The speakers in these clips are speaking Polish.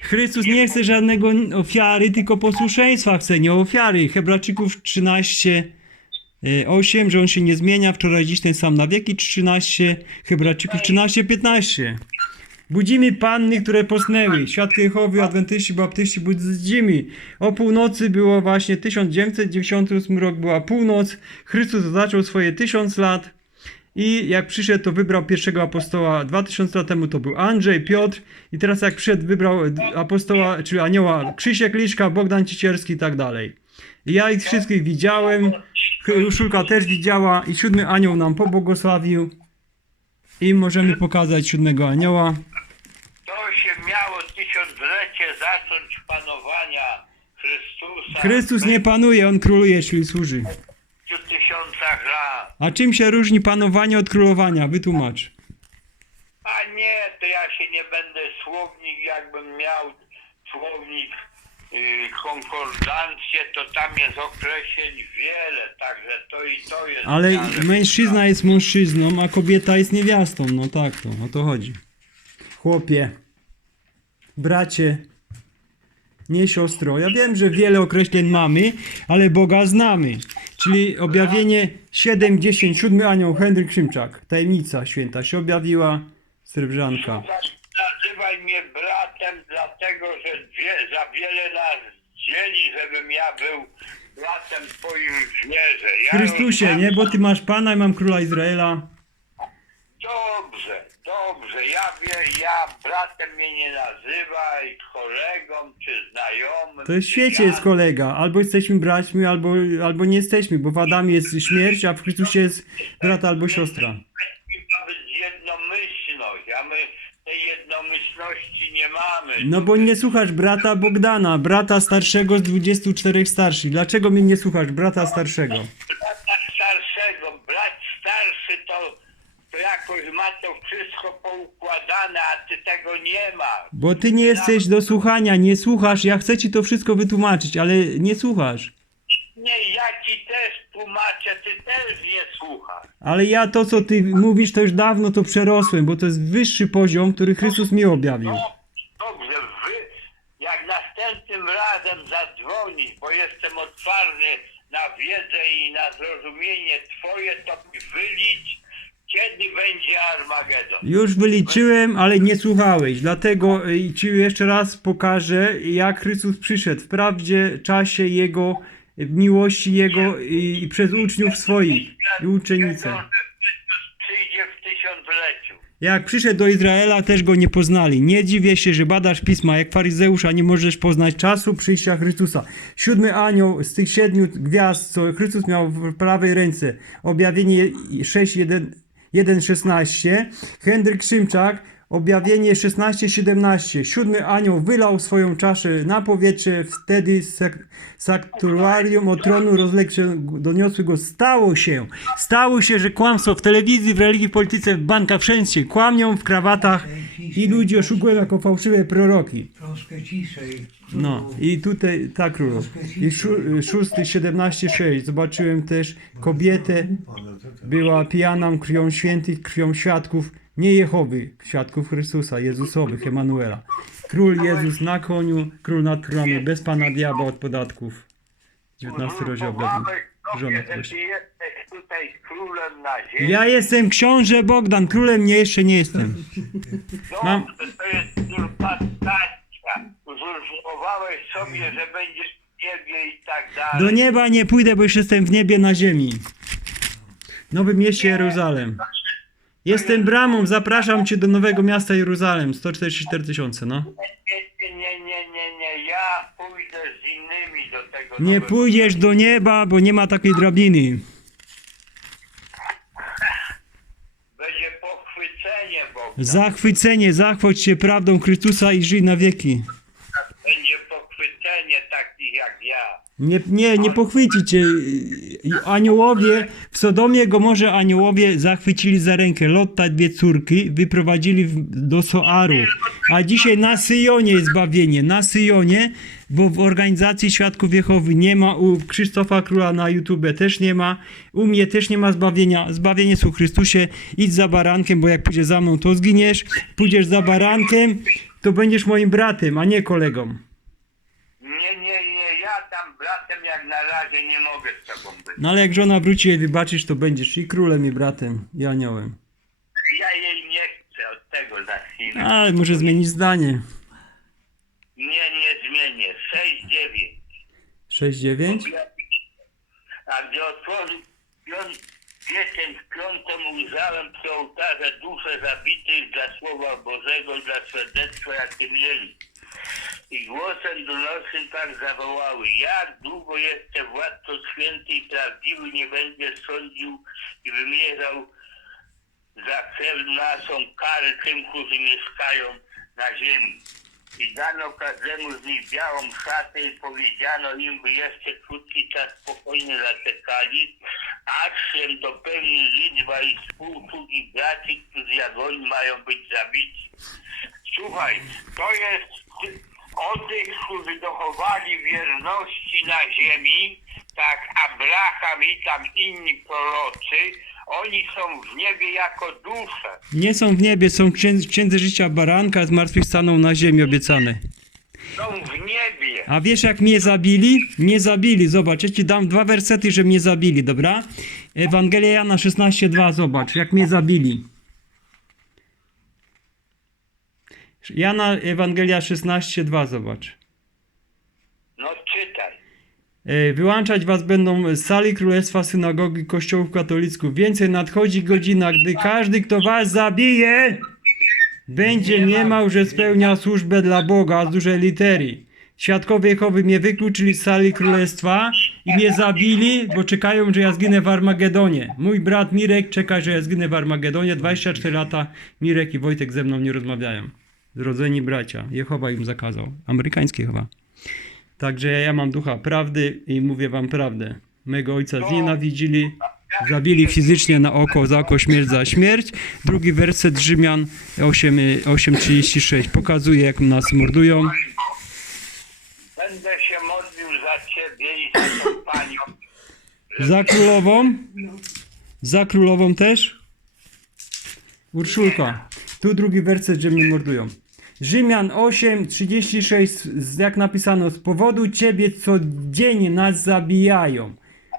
Chrystus nie chce żadnego ofiary, tylko posłuszeństwa chce, nie ofiary. Hebrajczyków 13, e, 8, że on się nie zmienia, wczoraj dziś ten sam na wieki 13, Hebrajczyków 13, 15. Budzimy panny, które posnęły. Świadki Jehowy, Adwentyści, Baptyści, budzimy. O północy było właśnie 1998 rok, była północ. Chrystus zaczął swoje tysiąc lat. I jak przyszedł, to wybrał pierwszego apostoła 2000 lat temu, to był Andrzej, Piotr. I teraz jak przyszedł, wybrał apostoła, czy anioła Krzysiek Liszka, Bogdan Cicierski i tak dalej. I ja ich wszystkich widziałem. Urszulka też widziała i siódmy anioł nam pobłogosławił. I możemy pokazać siódmego anioła. To się miało tysiąclecie zacząć panowania Chrystusa. Chrystus nie panuje, on króluje, czyli służy. Tysiącach lat. A czym się różni panowanie od królowania? Wytłumacz. A nie, to ja się nie będę słownik, jakbym miał słownik y, konkordancję, to tam jest określeń wiele, także to i to jest. Ale miarę- mężczyzna jest mężczyzną, a kobieta jest niewiastą. No tak to, o to chodzi. Chłopie, bracie, nie siostro. Ja wiem, że wiele określeń mamy, ale Boga znamy. Czyli objawienie 7, 10, 7 anioł Henryk Szymczak. Tajemnica święta się objawiła. Srebrzanka. Nazywaj mnie bratem, dlatego że wie, za wiele nas dzieli, żebym ja był bratem twoim w wierze. W Ja Chrystusie, nie? Bo ty masz Pana i mam Króla Izraela. Dobrze, dobrze. Ja wie, ja bratem mnie nie nazywaj, kolegą czy znajomym. To jest w czy świecie ja- jest kolega. Albo jesteśmy braćmi, albo, albo nie jesteśmy, bo w Adamie jest śmierć, a w Chrystusie jest brat albo siostra. Ma być jednomyślność, a my tej jednomyślności nie mamy. No bo nie słuchasz brata Bogdana, brata starszego z 24 starszych. Dlaczego mnie nie słuchasz brata starszego? brata starszego, brat starszy to, to jakoś ma to wszystko poukładane, a ty tego nie masz. Bo ty nie jesteś do słuchania, nie słuchasz. Ja chcę ci to wszystko wytłumaczyć, ale nie słuchasz. Nie, ja ci też tłumaczę, ty też nie słuchasz. Ale ja to, co ty mówisz, to już dawno to przerosłem, bo to jest wyższy poziom, który Chrystus mi objawił. No, dobrze, wy, jak następnym razem zadzwonisz, bo jestem otwarty na wiedzę i na zrozumienie twoje, to mi wylicz, kiedy będzie Armagedon. Już wyliczyłem, ale nie słuchałeś. Dlatego y, ci jeszcze raz pokażę, jak Chrystus przyszedł. Wprawdzie czasie Jego, w miłości Jego i, i przez uczniów swoich i uczennice. Przyjdzie w tysiącleciu. Jak przyszedł do Izraela, też go nie poznali. Nie dziwię się, że badasz pisma jak faryzeusz, a nie możesz poznać czasu przyjścia Chrystusa. Siódmy anioł z tych siedmiu gwiazd, co Chrystus miał w prawej ręce, objawienie 6, 1, 1 16, Henryk Szymczak, objawienie 16, 17. Siódmy anioł wylał swoją czaszę na powietrze, wtedy sak- saktuarium od tronu rozległ się, doniosły go, stało się, stało się, że kłamstwo w telewizji, w religii, w polityce, w bankach, wszędzie kłamią w krawatach i ludzi oszukują jako fałszywe proroki. No i tutaj, tak królu. I szó- szósty, 17, 6. Zobaczyłem też kobietę, była pijana krwią świętych, krwią świadków, nie Jehowy, świadków Chrystusa, Jezusowych, Emanuela. Król Jezus na koniu, król nad królami, bez pana diabła od podatków. 19 rozdział Biblii. Żona też. Ja jestem książę Bogdan, królem nie jeszcze nie jestem. mam- to jest uzurpacja. Uzurpowałeś sobie, że będziesz w niebie i tak dalej. Do nieba nie pójdę, bo już jestem w niebie na ziemi. Nowym mieście Jeruzalem. Jestem bramą, zapraszam cię do nowego miasta Jeruzalem. 144 tysiące, no. Nie, nie, nie, nie, nie. Ja pójdę z innymi do tego. Nie nowego pójdziesz do nieba, bo nie ma takiej drabiny. Będzie pochwycenie, bo Zachwycenie, zachwyć się prawdą Chrystusa i żyj na wieki. będzie pochwycenie takich jak ja. Nie, nie, nie pochwyci cię. Aniołowie, w Sodomie Gomorze aniołowie zachwycili za rękę Lotta dwie córki, wyprowadzili do Soaru. A dzisiaj na Syjonie jest zbawienie. Na Syjonie, bo w organizacji Świadków Jehowy nie ma, u Krzysztofa Króla na YouTube też nie ma, u mnie też nie ma zbawienia. Zbawienie jest u Chrystusie. Idź za barankiem, bo jak pójdziesz za mną, to zginiesz. Pójdziesz za barankiem, to będziesz moim bratem, a nie kolegą. Nie, nie, nie, ja tam bratem jak na razie nie mogę z tobą być. No ale jak żona wróci i wybaczysz, to będziesz i królem, i bratem, i aniołem. Ja jej nie chcę od tego za chwilę. Ale może zmienić zdanie. Nie, nie zmienię. 6-9. 6-9? A gdy otworzył piąt, pieczęć piątą ujrzałem przy ołtarze dusze zabitych dla Słowa Bożego, dla świadectwa jakie mieli. I głosem donosnym tak zawołały, jak długo jeszcze władco święty i prawdziwy nie będzie sądził i wymierzał za krew naszą karę tym, którzy mieszkają na ziemi. I dano każdemu z nich białą szatę i powiedziano im, by jeszcze krótki czas spokojnie zaczekali, aż się dopełni liczba ich współczuli braci, którzy jak oni mają być zabici. Słuchaj, to jest o tych, którzy dochowali wierności na ziemi, tak Abraham i tam inni prorocy, oni są w niebie jako dusze. Nie są w niebie, są w księdze życia baranka, zmartwychwstaną na ziemi obiecane. Są w niebie. A wiesz jak mnie zabili? Nie zabili, zobacz, ja ci dam dwa wersety, że mnie zabili, dobra? Ewangelia Jana 16,2, zobacz, jak mnie zabili. Jana Ewangelia 16,2, zobacz. No czytaj. E, Wyłączać was będą z sali królestwa synagogi kościołów katolików. Więcej nadchodzi godzina, gdy każdy, kto was zabije, będzie nie mał, że spełnia służbę dla Boga z dużej litery. Świadkowie Jehowy mnie wykluczyli z sali królestwa i mnie zabili, bo czekają, że ja zginę w Armagedonie. Mój brat Mirek czeka, że ja zginę w Armagedonie. 24 lata Mirek i Wojtek ze mną nie rozmawiają. Zrodzeni bracia. Jehowa im zakazał. Amerykański chyba. Także ja mam ducha prawdy i mówię wam prawdę. Mego ojca znienawidzili, zabili fizycznie na oko, za oko, śmierć za śmierć. Drugi werset Rzymian 8, y, 8,36 pokazuje, jak nas mordują. Będę się modlił za ciebie i za tą panią. Za królową? Za królową też? Urszulka. Tu drugi werset, że mnie mordują. Rzymian 8, 36, z- jak napisano, z powodu ciebie codziennie nas zabijają.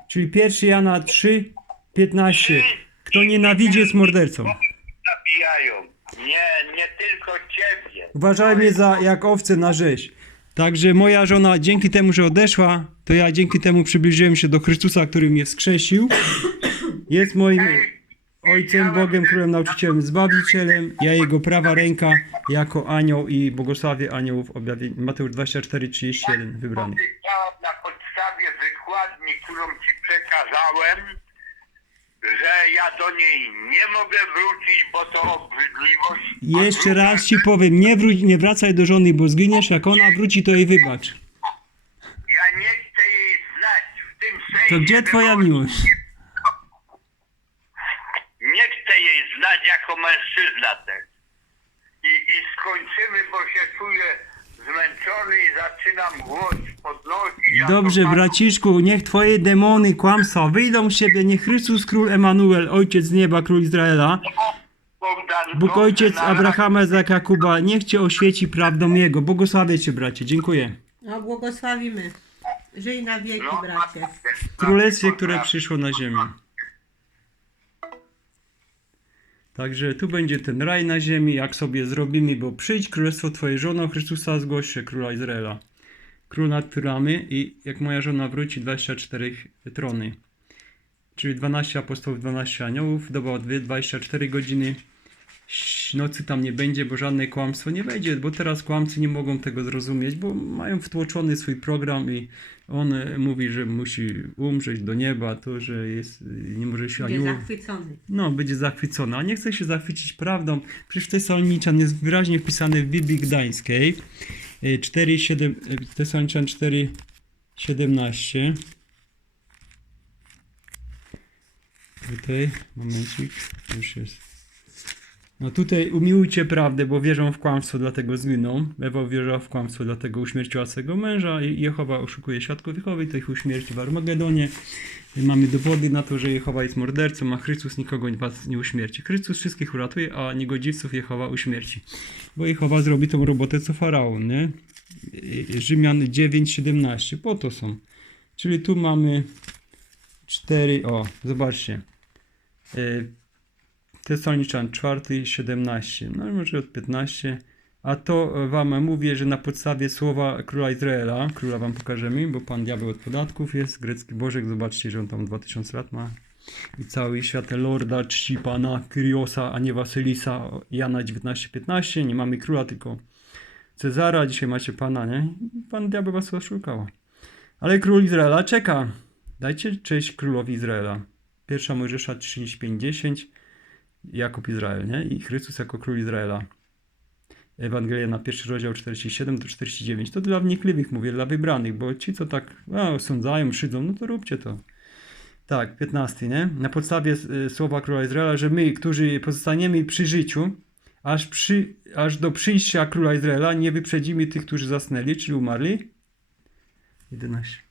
Czyli 1 Jana 3, 15. Kto nienawidzi jest mordercą. Zabijają. Nie, nie tylko ciebie. Uważaj mnie za jak owce na rzeź. Także moja żona dzięki temu, że odeszła, to ja dzięki temu przybliżyłem się do Chrystusa, który mnie wskrzesił. Jest moim Ojcem, Bogiem, Królem, Nauczycielem, Zbawicielem. Ja Jego prawa ręka jako anioł i błogosławię aniołów objawień. Mateusz 24, 31 wybrany. Powiedziałam na podstawie wykładni, którą ci przekazałem, że ja do niej nie mogę wrócić, bo to obrzydliwość. A Jeszcze druga raz ci powiem, nie, wróć, nie wracaj do żony, bo zginiesz. Jak ona wróci, to jej wybacz. Ja nie chcę jej znać w tym sensie. To gdzie że twoja miłość? Nie znać jako mężczyzna też. I, I skończymy, bo się czuję zmęczony i zaczynam głos podnosić. a Dobrze, to braciszku, niech twoje demony kłamstwa wyjdą z siebie, niech Chrystus Król Emanuel, Ojciec z nieba, Król Izraela, Bogdan, Bóg dobrze, Ojciec na Abrahama, Izaka, Jakuba, niech cię oświeci prawdą Jego. Błogosławię cię, bracie, dziękuję. No błogosławimy. Żyj na wieki, No, bracie. W Królestwie, które przyszło na ziemię. Także tu będzie ten raj na ziemi, jak sobie zrobimy, bo przyjdź królestwo twojej żony, Chrystusa zgłoś się, króla Izraela. Król nad którami i jak moja żona wróci, 24 trony. Czyli 12 apostołów, 12 aniołów, doba dwie- 24 godziny. Nocy tam nie będzie, bo żadne kłamstwo nie będzie, bo teraz kłamcy nie mogą tego zrozumieć, bo mają wtłoczony swój program i on e, mówi, że musi umrzeć do nieba, to, że jest, e, nie może się Będzie aniołów zachwycony. no, będzie zachwycona, a nie chce się zachwycić prawdą. Przecież Tesaloniczan jest wyraźnie wpisany w Biblii Gdańskiej. Y, 4, 7, y, Tesaloniczan 4, 17. Tutaj, momencik, już jest. No tutaj umiłujcie prawdę, bo wierzą w kłamstwo, dlatego zginą. Ewa uwierzyła w kłamstwo, dlatego uśmierciła swego męża. Jehowa oszukuje świadków Jehowy, to ich uśmierci w Armagedonie. Mamy dowody na to, że Jehowa jest mordercą, a Chrystus nikogo was nie uśmierci. Chrystus wszystkich uratuje, a niegodziwców Jehowa uśmierci. Bo Jehowa zrobi tą robotę co faraon, nie? Rzymian 9:17. Po to są. Czyli tu mamy 4. O, zobaczcie. Y, Tesaloniczan 4, 17, no może od 15. A to wam mówię, że na podstawie słowa króla Izraela, króla wam pokażemy, bo pan diabeł od podatków jest, grecki bożek, zobaczcie, że on tam 2000 lat ma. I cały świat Lorda czci pana Kyriosa, a nie Wasylisa, Jana 19-15. Nie mamy króla, tylko Cezara, dzisiaj macie pana, nie? Pan diabeł was oszukał. Ale król Izraela czeka. Dajcie cześć królowi Izraela. Pierwsza Mojżesza 35-10. Jakub Izrael, nie? I Chrystus jako król Izraela. Ewangelia na pierwszy rozdział 47 do 49. To dla wnikliwych mówię, dla wybranych, bo ci, co tak a, osądzają, szydzą, no to róbcie to. Tak, 15, nie? Na podstawie y, słowa króla Izraela, że my, którzy pozostaniemy przy życiu, aż, przy, aż do przyjścia króla Izraela, nie wyprzedzimy tych, którzy zasnęli, czyli umarli. 11.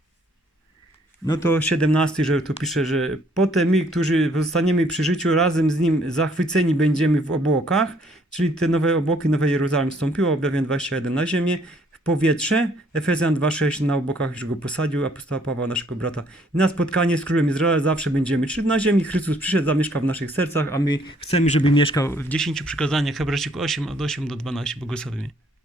No to 17, że tu pisze, że potem my, którzy pozostaniemy przy życiu, razem z nim zachwyceni będziemy w obłokach, czyli te nowe obłoki, nowe Jeruzalem wstąpiło, objawień 21 na ziemię, w powietrze, Efezjan 2,6 na obłokach już go posadził, apostoła Pawła, naszego brata. I na spotkanie z królem Izraela zawsze będziemy, czyli na ziemi Chrystus przyszedł, zamieszka w naszych sercach, a my chcemy, żeby mieszkał w 10 przykazaniach, Hebrajczyk 8, od 8 do 12, błogosławimy.